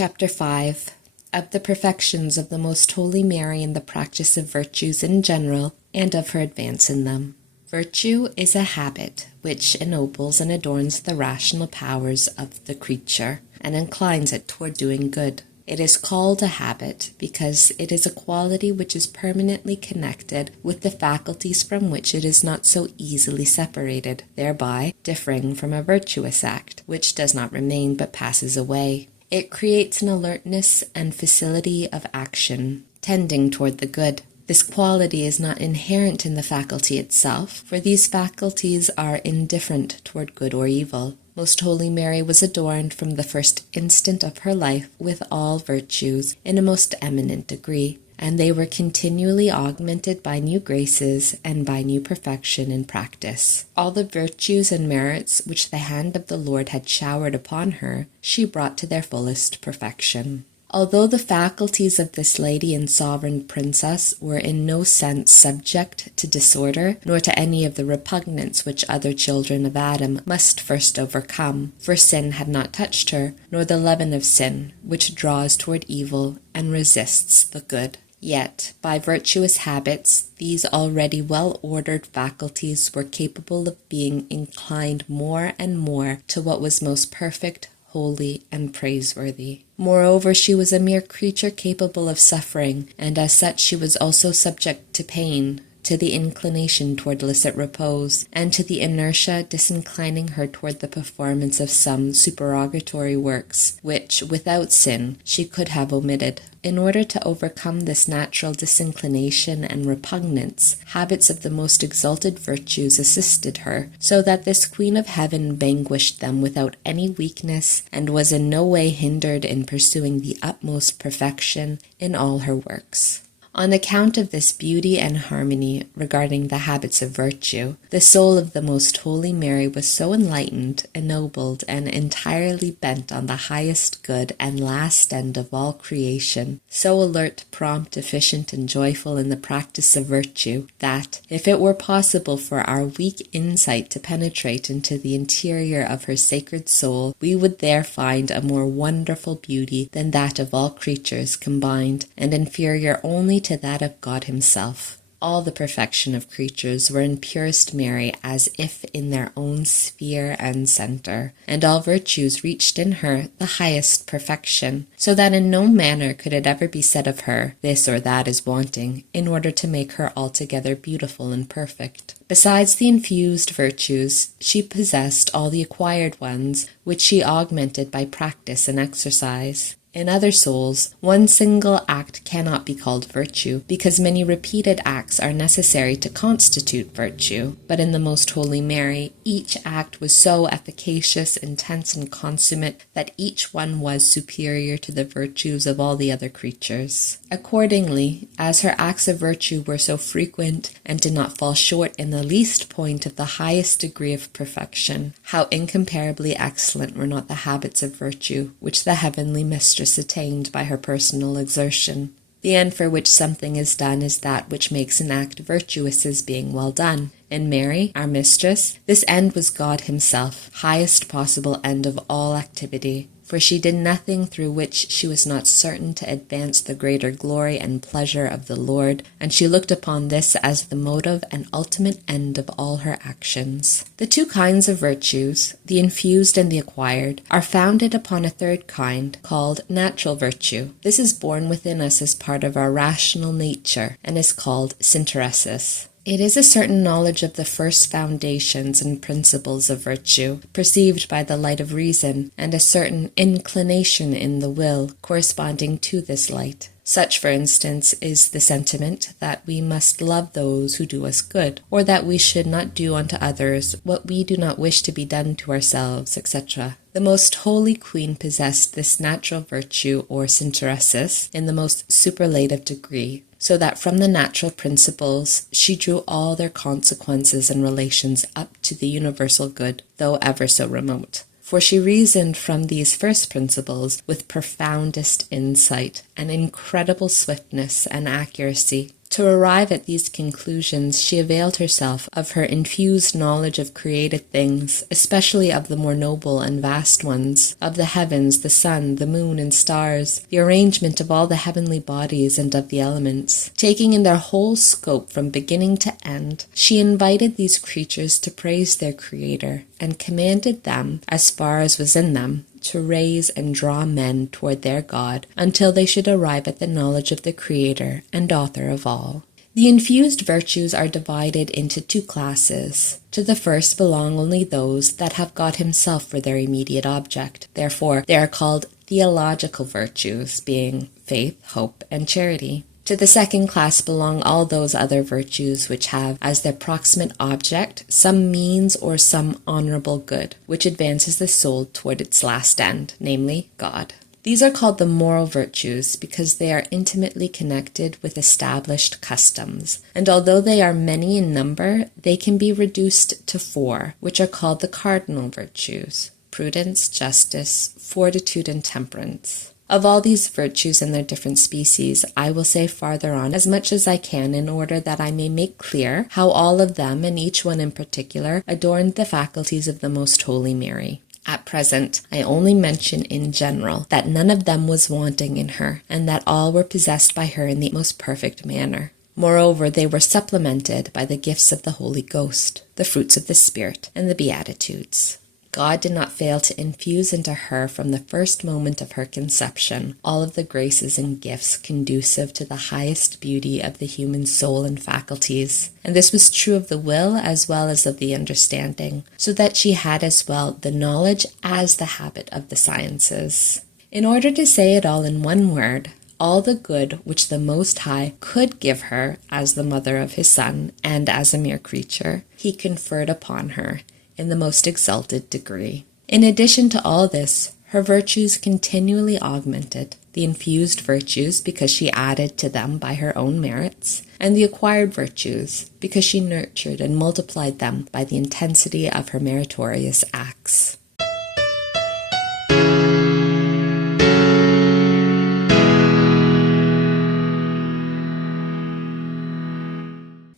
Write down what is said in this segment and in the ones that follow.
Chapter 5 of the perfections of the Most Holy Mary in the practice of virtues in general, and of her advance in them. Virtue is a habit which ennobles and adorns the rational powers of the creature, and inclines it toward doing good. It is called a habit because it is a quality which is permanently connected with the faculties from which it is not so easily separated, thereby differing from a virtuous act, which does not remain but passes away. It creates an alertness and facility of action, tending toward the good. This quality is not inherent in the faculty itself, for these faculties are indifferent toward good or evil. Most Holy Mary was adorned from the first instant of her life with all virtues in a most eminent degree, and they were continually augmented by new graces and by new perfection in practice. All the virtues and merits which the hand of the Lord had showered upon her, she brought to their fullest perfection. Although the faculties of this lady and sovereign princess were in no sense subject to disorder, nor to any of the repugnance which other children of Adam must first overcome, for sin had not touched her, nor the leaven of sin, which draws toward evil and resists the good. Yet, by virtuous habits, these already well-ordered faculties were capable of being inclined more and more to what was most perfect, holy, and praiseworthy. Moreover, she was a mere creature capable of suffering, and as such she was also subject to pain, to the inclination toward illicit repose, and to the inertia disinclining her toward the performance of some supererogatory works, which, without sin, she could have omitted. In order to overcome this natural disinclination and repugnance, habits of the most exalted virtues assisted her, so that this Queen of Heaven vanquished them without any weakness, and was in no way hindered in pursuing the utmost perfection in all her works. On account of this beauty and harmony regarding the habits of virtue, the soul of the Most Holy Mary was so enlightened, ennobled, and entirely bent on the highest good and last end of all creation, so alert, prompt, efficient, and joyful in the practice of virtue, that, if it were possible for our weak insight to penetrate into the interior of her sacred soul, we would there find a more wonderful beauty than that of all creatures combined, and inferior only to that of God himself. All the perfection of creatures were in purest Mary as if in their own sphere and centre, and all virtues reached in her the highest perfection, so that in no manner could it ever be said of her, this or that is wanting, in order to make her altogether beautiful and perfect. Besides the infused virtues, she possessed all the acquired ones, which she augmented by practice and exercise. In other souls, one single act cannot be called virtue, because many repeated acts are necessary to constitute virtue. But in the Most Holy Mary, each act was so efficacious, intense, and consummate that each one was superior to the virtues of all the other creatures. Accordingly, as her acts of virtue were so frequent and did not fall short in the least point of the highest degree of perfection, how incomparably excellent were not the habits of virtue which the heavenly mistress attained by her personal exertion. The end for which something is done is that which makes an act virtuous as being well done. In Mary, our mistress, this end was God himself, highest possible end of all activity. For she did nothing through which she was not certain to advance the greater glory and pleasure of the Lord, and she looked upon this as the motive and ultimate end of all her actions. The two kinds of virtues, the infused and the acquired, are founded upon a third kind, called natural virtue. This is born within us as part of our rational nature, and is called synteresis. It is a certain knowledge of the first foundations and principles of virtue, perceived by the light of reason, and a certain inclination in the will corresponding to this light. Such, for instance, is the sentiment that we must love those who do us good, or that we should not do unto others what we do not wish to be done to ourselves, etc. The Most Holy Queen possessed this natural virtue, or synteresis, in the most superlative degree, so that from the natural principles she drew all their consequences and relations up to the universal good, though ever so remote. For she reasoned from these first principles with profoundest insight and incredible swiftness and accuracy, To arrive at these conclusions, she availed herself of her infused knowledge of created things, especially of the more noble and vast ones, of the heavens, the sun, the moon, and stars, the arrangement of all the heavenly bodies, and of the elements. Taking in their whole scope from beginning to end, she invited these creatures to praise their Creator, and commanded them, as far as was in them, to raise and draw men toward their God until they should arrive at the knowledge of the Creator and Author of all. The infused virtues are divided into two classes. To the first belong only those that have God himself for their immediate object. Therefore, they are called theological virtues, being faith, hope, and charity. To the second class belong all those other virtues which have as their proximate object some means or some honorable good, which advances the soul toward its last end, namely God. These are called the moral virtues because they are intimately connected with established customs, and although they are many in number, they can be reduced to 4, which are called the cardinal virtues: prudence, justice, fortitude, and temperance. Of all these virtues and their different species, I will say farther on as much as I can in order that I may make clear how all of them, and each one in particular, adorned the faculties of the Most Holy Mary. At present, I only mention in general that none of them was wanting in her, and that all were possessed by her in the most perfect manner. Moreover, they were supplemented by the gifts of the Holy Ghost, the fruits of the Spirit, and the Beatitudes. God did not fail to infuse into her from the first moment of her conception all of the graces and gifts conducive to the highest beauty of the human soul and faculties, and this was true of the will as well as of the understanding, so that she had as well the knowledge as the habit of the sciences. In order to say it all in one word, all the good which the Most High could give her as the mother of his Son and as a mere creature, he conferred upon her in the most exalted degree. In addition to all this, her virtues continually augmented: the infused virtues because she added to them by her own merits, and the acquired virtues because she nurtured and multiplied them by the intensity of her meritorious acts.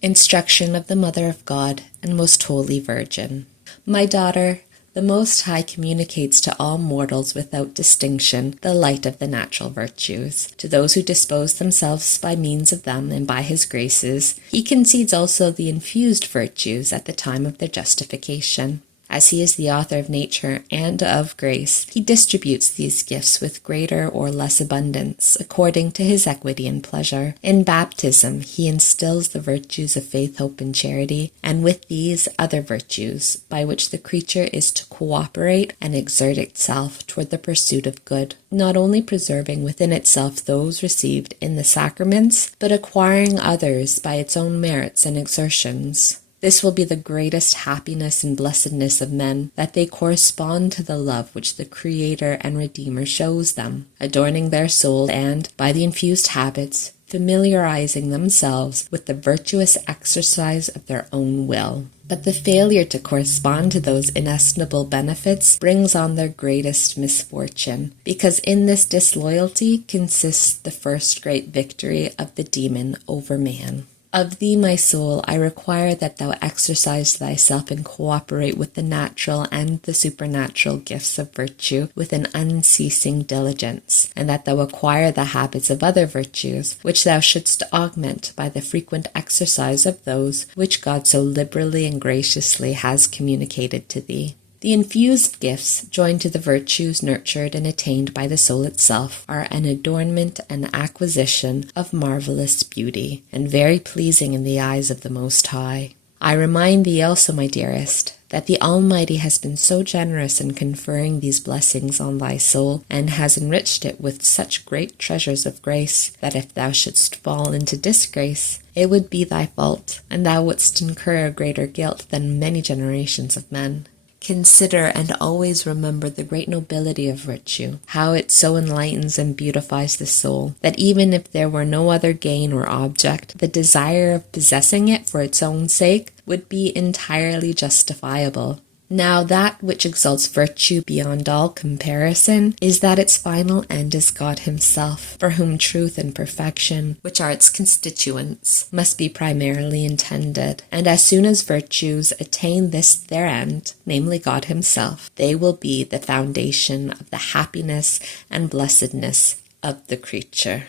Instruction of the Mother of God and Most Holy Virgin. My daughter, the Most High communicates to all mortals without distinction the light of the natural virtues. To those who dispose themselves by means of them and by his graces, he concedes also the infused virtues at the time of their justification. As he is the author of nature and of grace, he distributes these gifts with greater or less abundance, according to his equity and pleasure. In baptism, he instills the virtues of faith, hope, and charity, and with these other virtues, by which the creature is to cooperate and exert itself toward the pursuit of good, not only preserving within itself those received in the sacraments, but acquiring others by its own merits and exertions. This will be the greatest happiness and blessedness of men, that they correspond to the love which the Creator and Redeemer shows them, adorning their soul and, by the infused habits, familiarizing themselves with the virtuous exercise of their own will. But the failure to correspond to those inestimable benefits brings on their greatest misfortune, because in this disloyalty consists the first great victory of the demon over man. Of thee, my soul, I require that thou exercise thyself and cooperate with the natural and the supernatural gifts of virtue with an unceasing diligence, and that thou acquire the habits of other virtues, which thou shouldst augment by the frequent exercise of those which God so liberally and graciously has communicated to thee. The infused gifts, joined to the virtues nurtured and attained by the soul itself, are an adornment and acquisition of marvelous beauty, and very pleasing in the eyes of the Most High. I remind thee also, my dearest, that the Almighty has been so generous in conferring these blessings on thy soul, and has enriched it with such great treasures of grace, that if thou shouldst fall into disgrace, it would be thy fault, and thou wouldst incur a greater guilt than many generations of men. Consider and always remember the great nobility of virtue, how it so enlightens and beautifies the soul, that even if there were no other gain or object, the desire of possessing it for its own sake would be entirely justifiable. Now that which exalts virtue beyond all comparison is that its final end is God himself, for whom truth and perfection, which are its constituents, must be primarily intended. And as soon as virtues attain this their end, namely God himself, they will be the foundation of the happiness and blessedness of the creature.